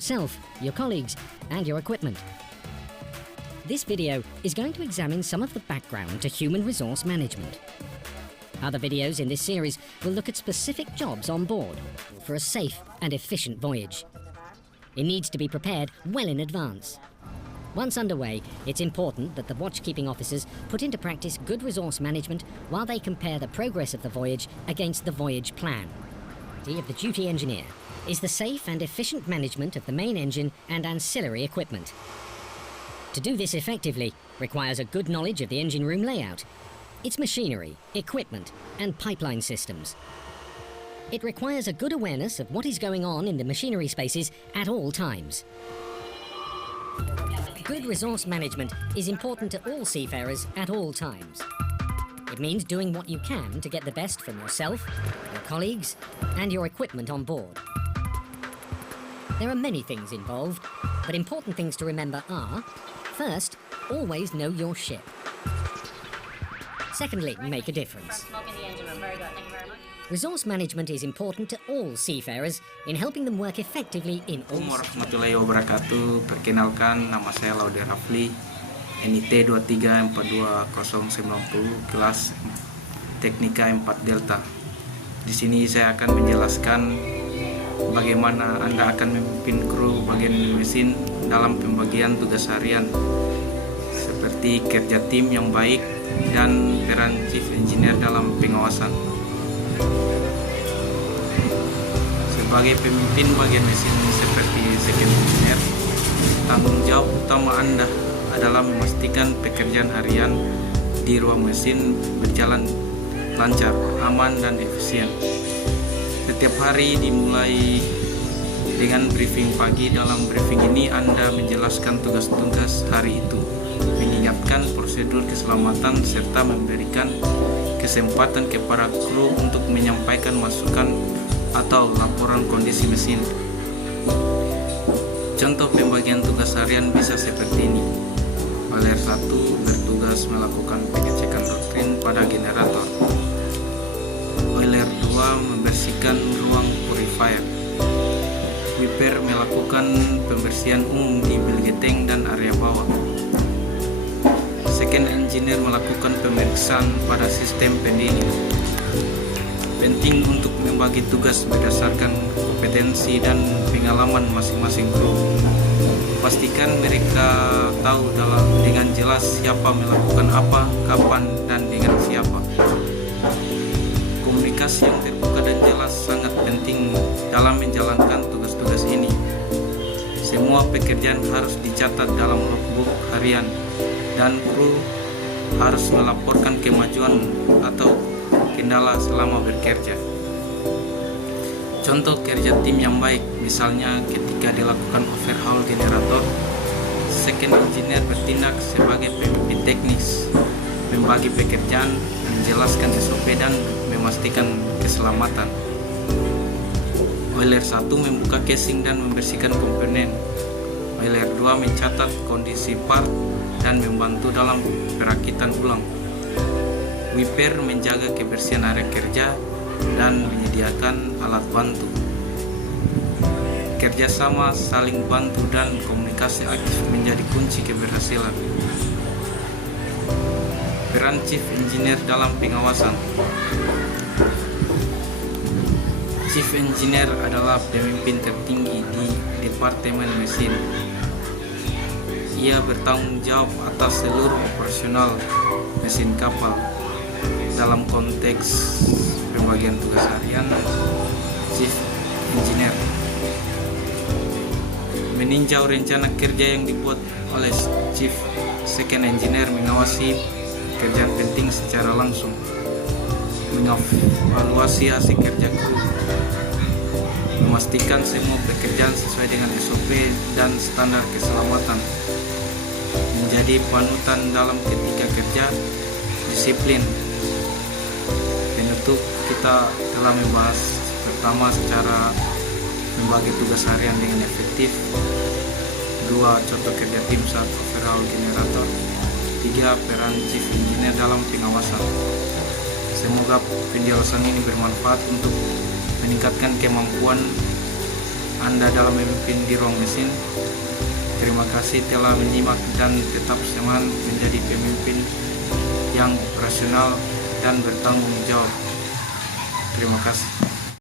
yourself, your colleagues, and your equipment. This video is going to examine some of the background to human resource management. Other videos in this series will look at specific jobs on board for a safe and efficient voyage. It needs to be prepared well in advance. Once underway, it's important that the watch-keeping officers put into practice good resource management while they compare the progress of the voyage against the voyage plan. The duty of the duty engineer is the safe and efficient management of the main engine and ancillary equipment. To do this effectively requires a good knowledge of the engine room layout, its machinery, equipment, and pipeline systems. It requires a good awareness of what is going on in the machinery spaces at all times. Good resource management is important to all seafarers at all times. It means doing what you can to get the best from yourself, your colleagues, and your equipment on board. There are many things involved, but important things to remember are: first, always know your ship. Secondly, make a difference. Resource management is important to all seafarers in helping them work effectively in all Assalamualaikum warahmatullahi wabarakatuh. Perkenalkan, nama saya Laude Rafli, NIT 2342090, kelas Teknika 4 Delta. Di sini saya akan menjelaskan bagaimana Anda akan memimpin kru bagian mesin dalam pembagian tugas harian, seperti kerja tim yang baik dan peran chief engineer dalam pengawasan. Sebagai pemimpin bagian mesin seperti second engineer, tanggung jawab utama Anda adalah memastikan pekerjaan harian di ruang mesin berjalan lancar, aman, dan efisien. Setiap hari dimulai dengan briefing pagi. Dalam briefing ini Anda menjelaskan tugas-tugas hari itu, mengingatkan prosedur keselamatan, serta memberikan kesempatan kepada kru untuk menyampaikan masukan atau laporan kondisi mesin. Contoh pembagian tugas harian bisa seperti ini. Oiler 1 bertugas melakukan pengecekan doktrin pada generator. Oiler 2 membersihkan ruang purifier. Wiper melakukan pembersihan umum di bilge tank dan area bawah. Second engineer melakukan pemeriksaan pada sistem pendingin. Penting untuk membagi tugas berdasarkan kompetensi dan pengalaman masing-masing kru. Pastikan mereka tahu dengan jelas siapa melakukan apa, kapan, dan dengan siapa. Komunikasi yang terbuka dan jelas sangat penting dalam menjalankan tugas-tugas ini. Semua pekerjaan harus dicatat dalam logbook harian, dan kru harus melaporkan kemajuan atau kendala selama bekerja. Contoh kerja tim yang baik, misalnya ketika dilakukan overhaul generator, second engineer bertindak sebagai pemimpin teknis, membagi pekerjaan, menjelaskan SOP, dan memastikan keselamatan. Oiler 1 membuka casing dan membersihkan komponen. Oiler 2 mencatat kondisi part dan membantu dalam perakitan ulang. Wiper menjaga kebersihan area kerja dan menyediakan alat bantu. Kerjasama, saling bantu, dan komunikasi aktif menjadi kunci keberhasilan. Peran chief engineer dalam pengawasan. Chief engineer adalah pemimpin tertinggi di departemen mesin. Ia bertanggung jawab atas seluruh operasional mesin kapal. Dalam konteks pembagian tugas harian, chief engineer meninjau rencana kerja yang dibuat oleh chief. Second engineer mengawasi pekerjaan penting secara langsung, mengevaluasi hasil kerja kru, memastikan semua pekerjaan sesuai dengan SOP dan standar keselamatan, menjadi panutan dalam ketika kerja, disiplin. Penutup, kita telah membahas pertama secara membagi tugas harian dengan efektif, 2 contoh kerja tim saat overhaul generator, 3 peran chief engineer dalam pengawasan. Semoga penjelasan ini bermanfaat untuk meningkatkan kemampuan Anda dalam memimpin di ruang mesin. Terima kasih telah menyimak dan tetap semangat menjadi pemimpin yang operasional dan bertanggung jawab. Terima kasih.